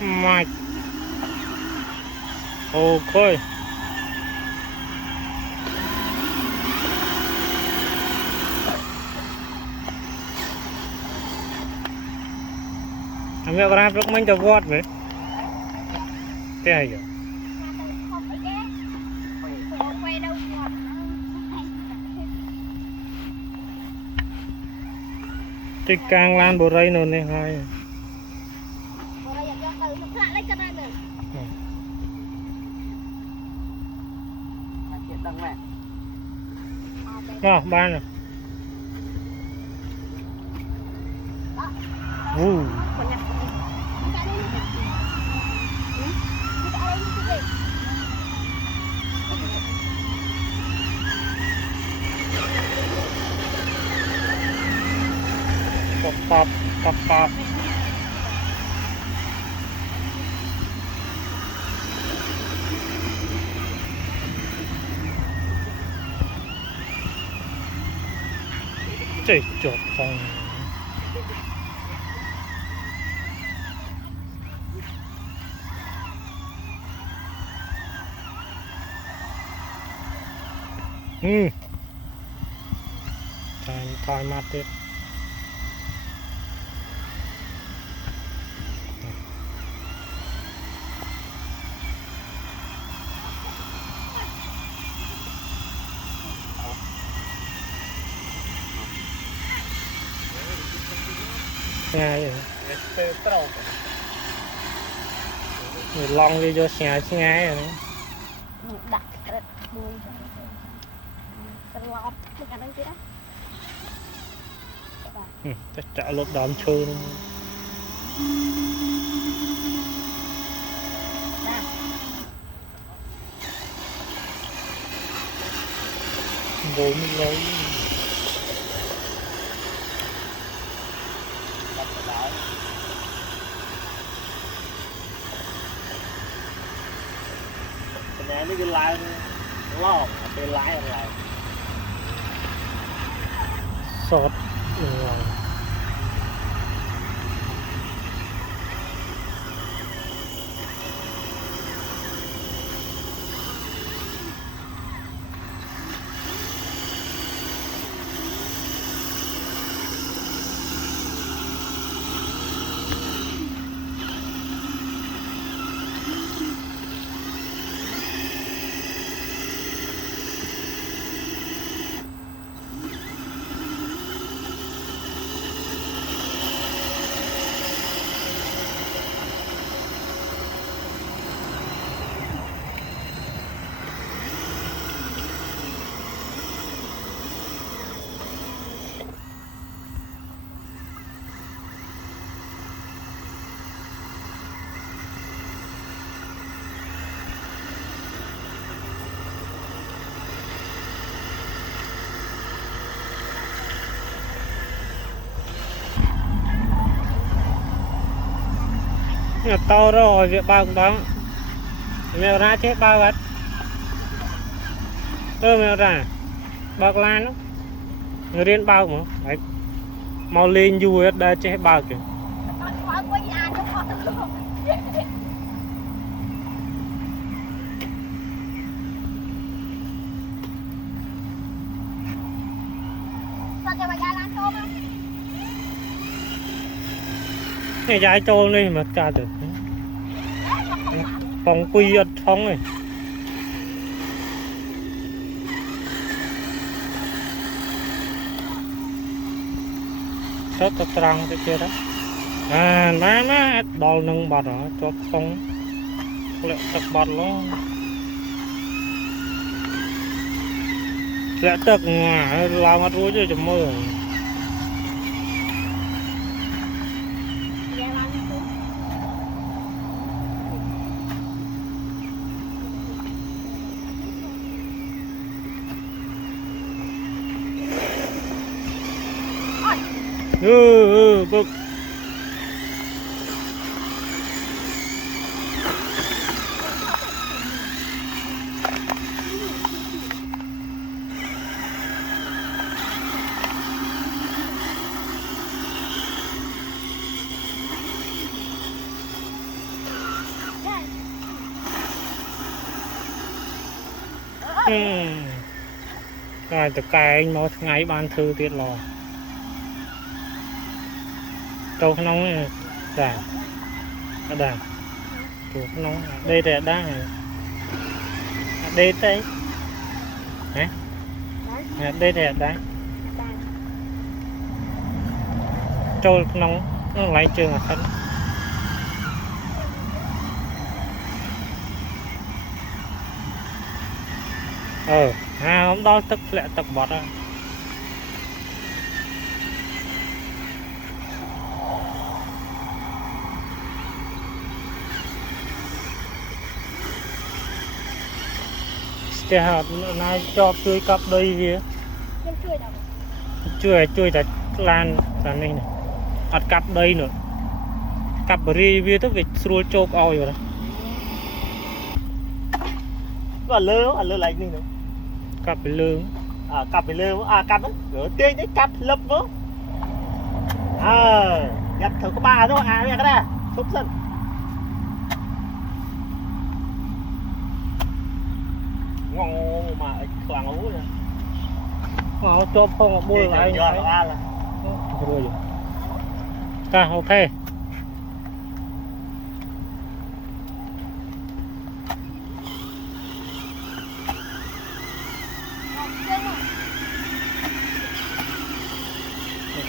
mạch ok mẹ ra lúc mình cho vót vậy thế hay vậy cái càng lan bộ rây nó này hay đó ba nè pop pop pop chạy chuột phòng thay mặt tiếp ngay rồi long đi vô xe ngay rồi đặt buông lọt cái đó kia đó chắc trả lột đòn chơi luôn vốn lấy cái này cái lái lỏng cái lái là sọt to rồi việc bao cũng đó mèo ra chết bao hết mèo ra bạc lan đó người riêng bao mà đấy mau lên vui hết đây chết bao kìa này dài trôn đi mà cả được phòng quy ở trong này rất là trăng cái kia đó má đòn nâng bọt đó cho không lẹ tật bọt luôn lẹ tật ngoài làm hết rối cho mơ bực rồi từ cái anh một ngày ban thư tiết lò trâu nóng này đà đà trâu nóng đây thì đá này đây tới hả đây thì đá trâu nóng nó lại trường là thân hôm đó tức lẹ tập bọt á để họ nay cho tươi cặp đây gì chui tại lan là này này ọt cặp đây nữa cặp review tới việc xua chộp ao rồi đó có lơ lại đi nữa cặp bị lương cặp bị lơ cặp đó rồi tiên đấy cặp lập vỡ gặp thử có ba thôi cái này xúc sân ngon mà toàn ú nè họ cho phong bôi lại rồi ta ok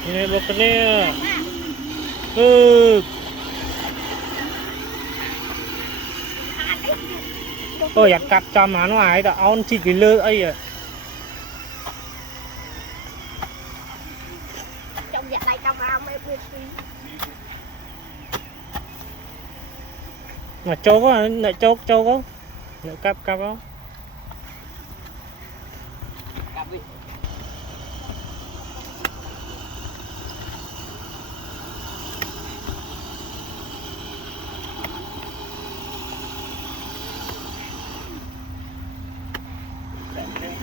ini bloknyaอยากกลับจำหาหน่อยแต่เอาชีกิเลอไอ้trong dạ này trong ao mấy bữa mà châu có lại châu có lại cặp không cặp đi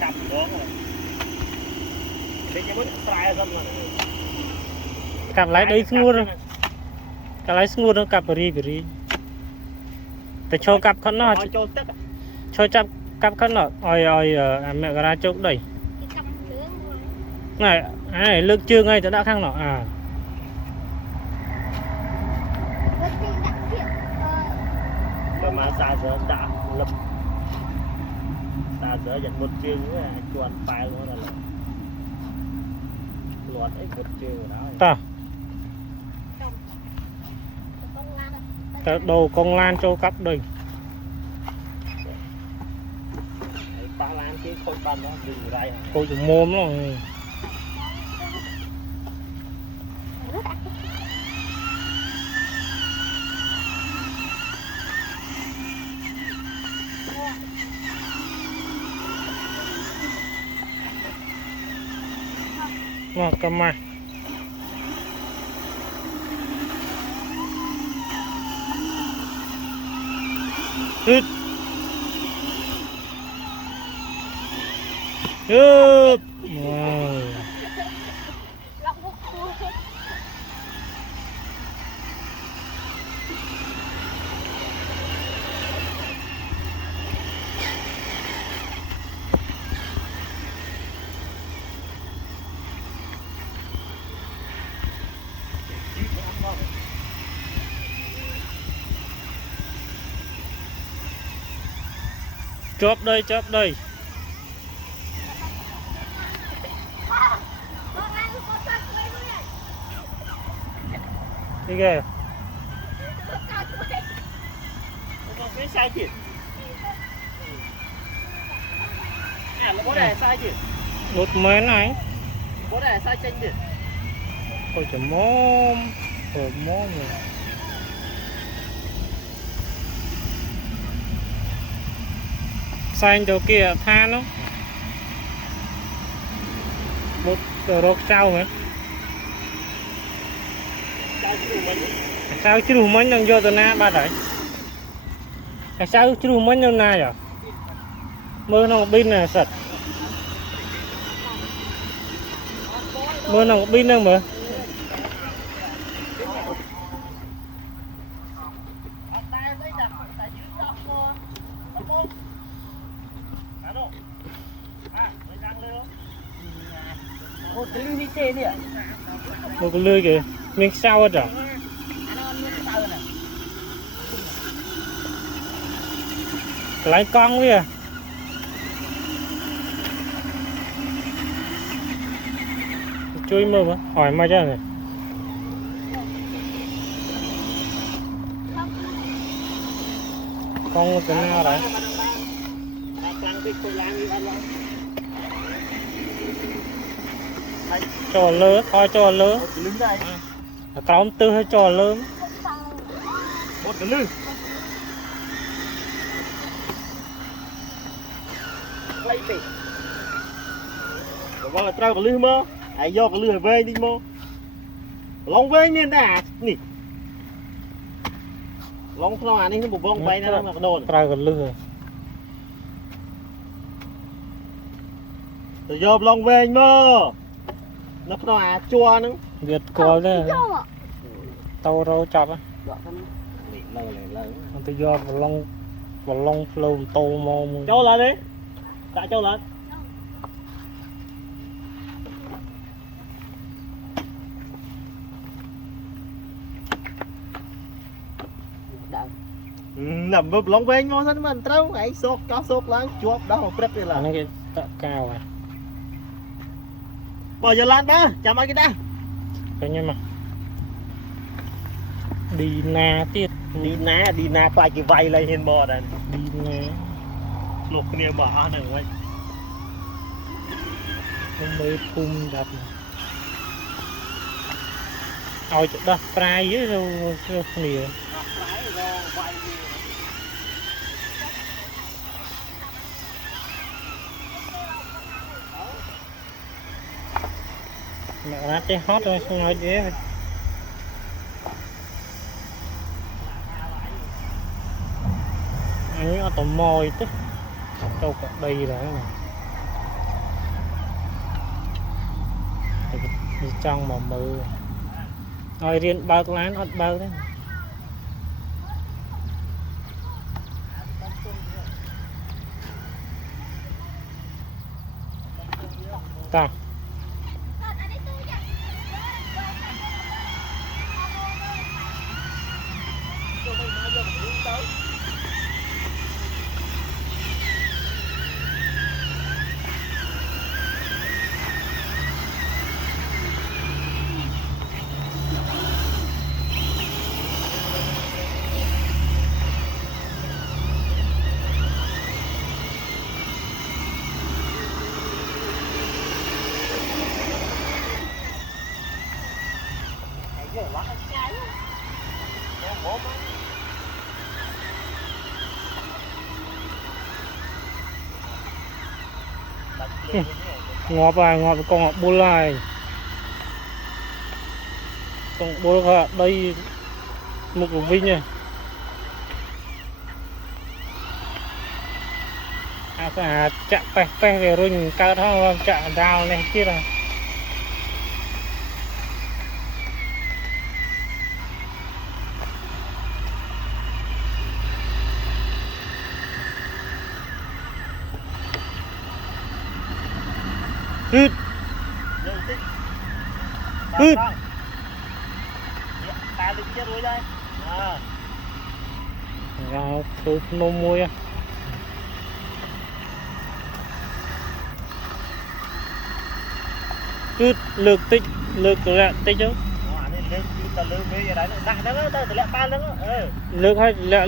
cặp đó rồi cái muốn trai ra mà cặp lái đấy ngu rồi cặp lái ngu nó cặp beriแต่โชว์กับเขาหน่อยโชว์จับกับเขาหน่อยแม่กระดาษจุกđầy này lực chưa ngay cho đã khang nọ mà xa giờ đã lập xa giờ dành một chương nữa chuồn phải luôn là loạt ấy một chương rồi đó đồ con lan châu cắp đây ba lan chứ không cần đó đừng đây cô dùng mồm rồi mà cầm mai Hứt Hứt Wow chóp đây đi kìa cái sai chị bố này sai chị một mến này bố này sai chênh chị coi chả mồm rồi xanh chỗ kia than đó một rốt sao hả sao chứ đủ mấy đang vô từ na ba đấy sao chứ đủ mấy năm nay à mưa nó pin này sạch mưa nó pin đâu mà một cái ly tê nè một cái lưới kìa miếng sau hết rồi lấy con kìa chui mơ mà hỏi mà chứ này con cái nào đấy cho lơ thôi cho lơ còng tư hay cho lơ một cái lư lấy bị còn là trao cái lư mơ ai do cái lư về đi mơ long về miền ta nè long nó ăn nó một vòng bay nó mà đồ trao cái lư rồi do long về mơ nó chua nữa Việt cô đấy tàu rau chọc á tôi do vào lông lâu tô mò châu lên đi tại châu lên nằm bập lông về ngon lắm mình trâu ấy sốt có sốt lắm chuột đó một prep là nó cái cao à bao giờ lan ba chào mai cái ta cái nhưng mà đi na tiết đi na phải cái vay lên hiền bò đây đi na lục kia bỏ này vậy nó mới phun đập ôi chỗ đó fry với rau nìa mẹ nó cái hot rồi không nói gì hết anh ở tàu mồi tức đâu có đây rồi đi trong mà mưa rồi riêng bao lán hết bao đấy ta ngọt à ngọt con ngọt bô lai con bô lai đây một của Vinh này chạm pe về rồi cao thang chạm đào này kia là hít hít ta đứng chết đuôi đây vào thử nô môi á hít lược tích lẹ tích chứ lược hay lẹ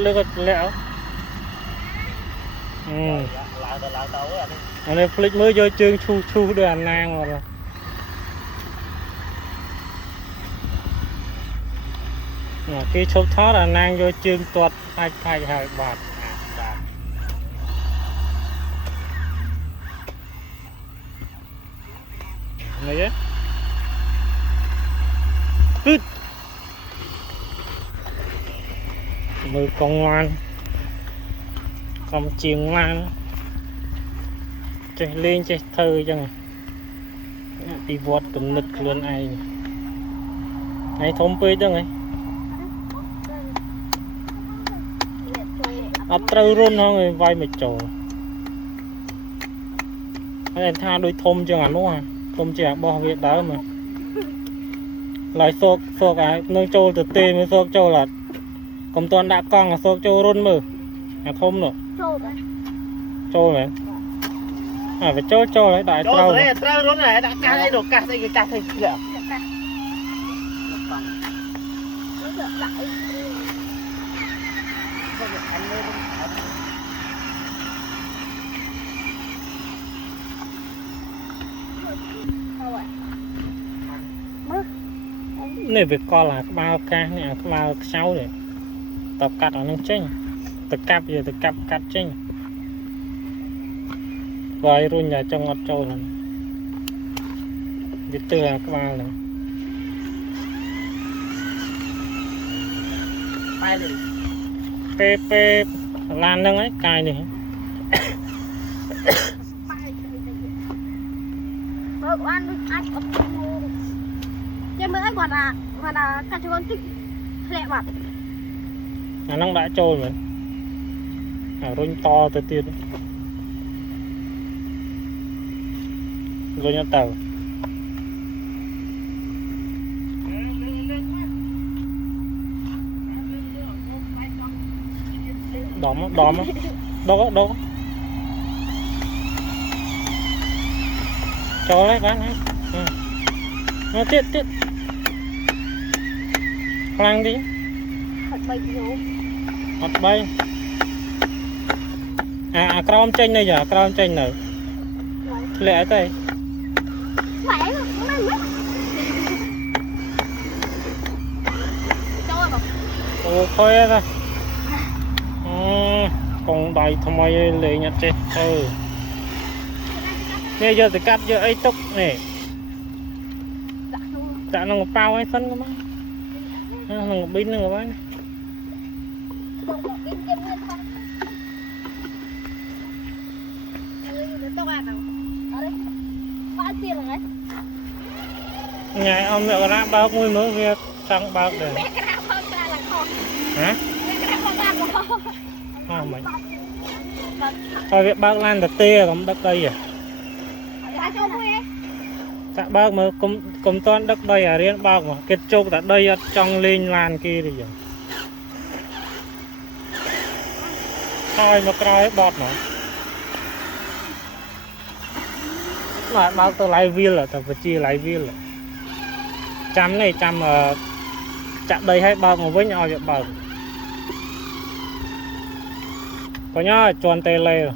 anh em flick mới vô chương chu đưa anh nang rồi khi chụp thoát là nang vô chương tuột hai bạt này chứ cứt mười con ngoan con chiên ngoan chạy lên chạy thơ chẳng đi vọt cầm nực luôn ai thông bê chẳng ấy ấp trâu rôn không người vai mệt trồ anh tha đôi thôm cho ngắn đúng không không chỉ bỏ việc đó mà lại xô cái nâng trâu từ tê mới xô trâu là cầm toàn đã con là xô trâu rôn mờ không nữa Trâu đấy. trâu này phải trâu lấy đại Trâu trâu rồi trâu rốn này đã cá đây đồ cá đây cái cá thay kìa. Nó sợ lại. này việc co là bao ca này bao sáu này tập cắt ở nông chênh tập cắt giờ tập cắt chênh vài rồi nhà trong ngọt trâu là biết từ là các bạn này Bay lên. pe lan nâng ấy cài này Ăn nhưng mà ấy còn là các chú con thích lẹ mặt nó đã trâu rồi rồi to từ tiền rồi nhau tàu đó cho lấy bán hết nó tiết khoan đi hot bay crom chênh này giờ crom chênh nữa lẹ tay thôi ra còn đầy thầm mày lệ nhặt chết bây giờ thì cắt giờ ấy tốc này dạ nó bao ấy phân cơ mà nó pin nó bán ngày ông mẹ ra bao mùi mới việc tăng bao để hả mày thôi việc bao lan đặt tê cũng đất đây à tạ bao mà cùng toàn đất đây à riêng bao mà kết chốt tại đây trong lên lan kia thì giờ thôi mà coi bọt mà lại bao tôi lại viên là tập chia lại viên là chăm này chăm chạm đây hay bao mà với nhau vậy bao có nhá tròn tê lê rồi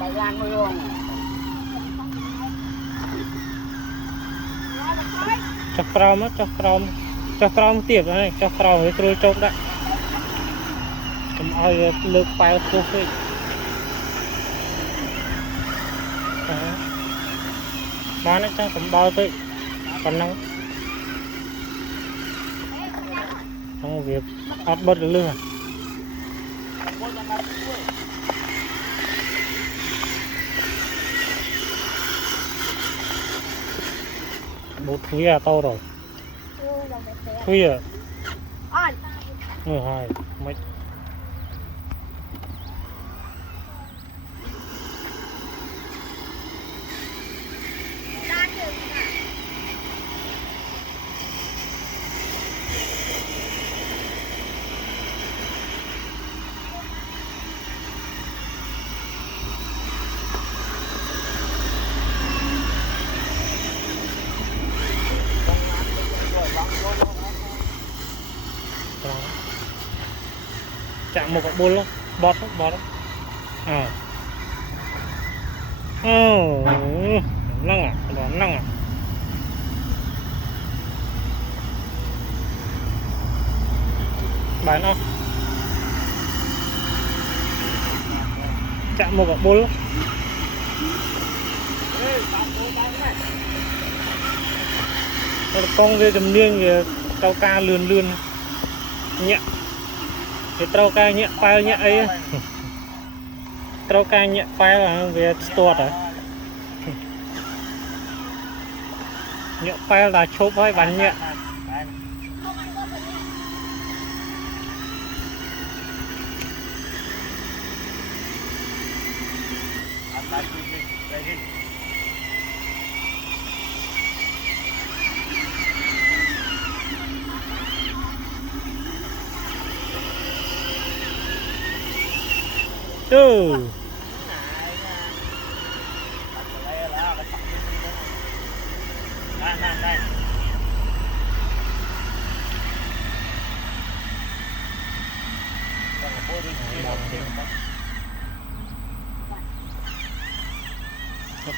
Bay lan thôi luôn. cho crom tiếp này cho crom với trôi trộn đấy cầm ơi lược phải cô phê bán nó cho cầm bao tới còn nóng trong việc áp bớt được lương à bột thui à to rồi thui à hai mấy chạm một cái bôn luôn bọt năng à đó năng à bán không chạm một cái bôn luôn con về tầm niên thì tao ca lươn nhẹ thì trâu ca nhẹ phai nhẹ ấy trâu ca nhẹ phai là về tuột rồi nhẹ phai là chốt với bắn nhẹ Ừ.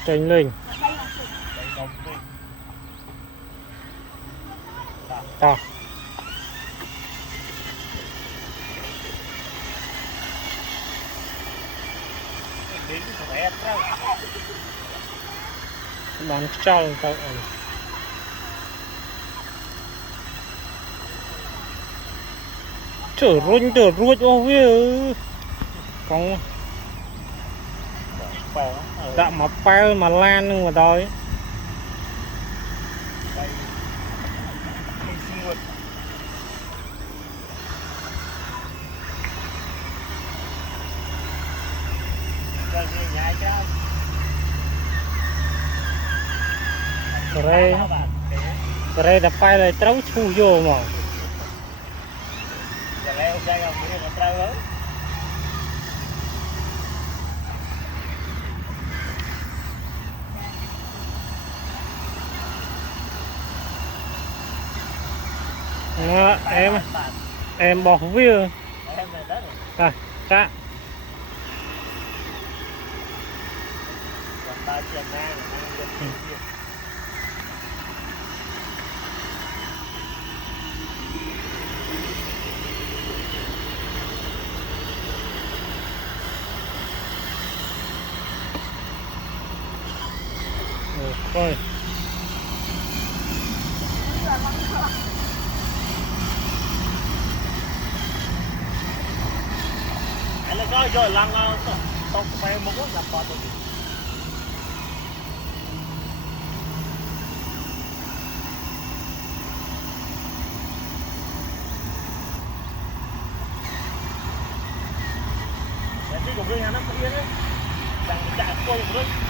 Trên lên to bán cho tao trở ruột ô với con đã mà bao mà lan mà đói đây đập bay lại trấu chu vô mà nó, em bỏ vía à cá rồi rồi lăng tông phải một lúc làm bao nhiêu cái cục ring nó không biết đấy, chẳng chạy qua được đấy.